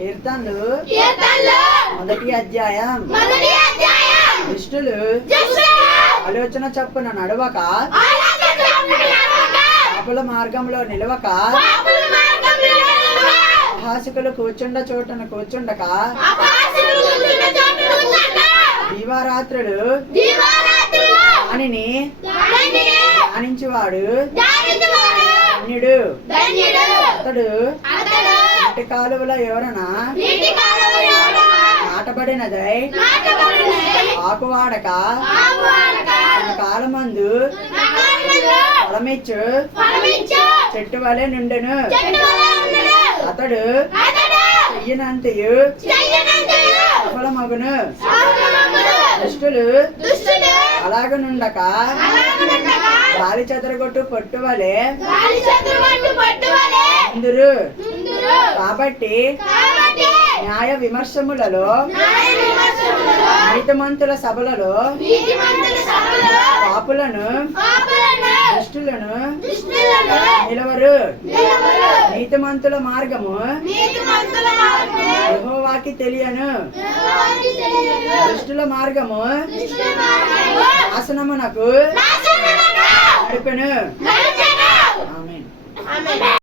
కీర్తనలు కీర్తనలు మొదటి అధ్యాయం. మొదటి అధ్యాయం. దుష్టులు. దుష్టులు. ఆలోచన చప్పున నడవక. ఆలోచన చొప్పున నడవక, పాపుల మార్గంలో నిలవక. పాపుల మార్గంలో నడవక, హాసికులు కూర్చుండ చోటున కూర్చుండక. ధ్యానించువాడు. ధ్యానించువాడు. ధన్యుడు. ధన్యుడు. అతడు. ఇంటి కాలువల ఎవరన నీటి నాటబడినదై ఆకువాడక ఆకువాడక, తన కాలమందు? ఫలమిచ్చు? చెట్టు వలె నుండెను. అతడు? అతడు? చెయ్యనంతయు? సఫలమగును. దుష్టులు? అలాగనుండక? అలాగనుండగా గాలి చెదరగొట్టు పట్టువలే? ముందురు. కాబట్టి న్యాయ విమర్శములలో నీతిమంతుల సభలలో పాపులను దుష్టులను నిలవరు. నీతిమంతుల మార్గము యెహోవాకి తెలియను. దుష్టుల మార్గము నాశనమునకు నాశనమునకు నడుపెను ఆమేన్.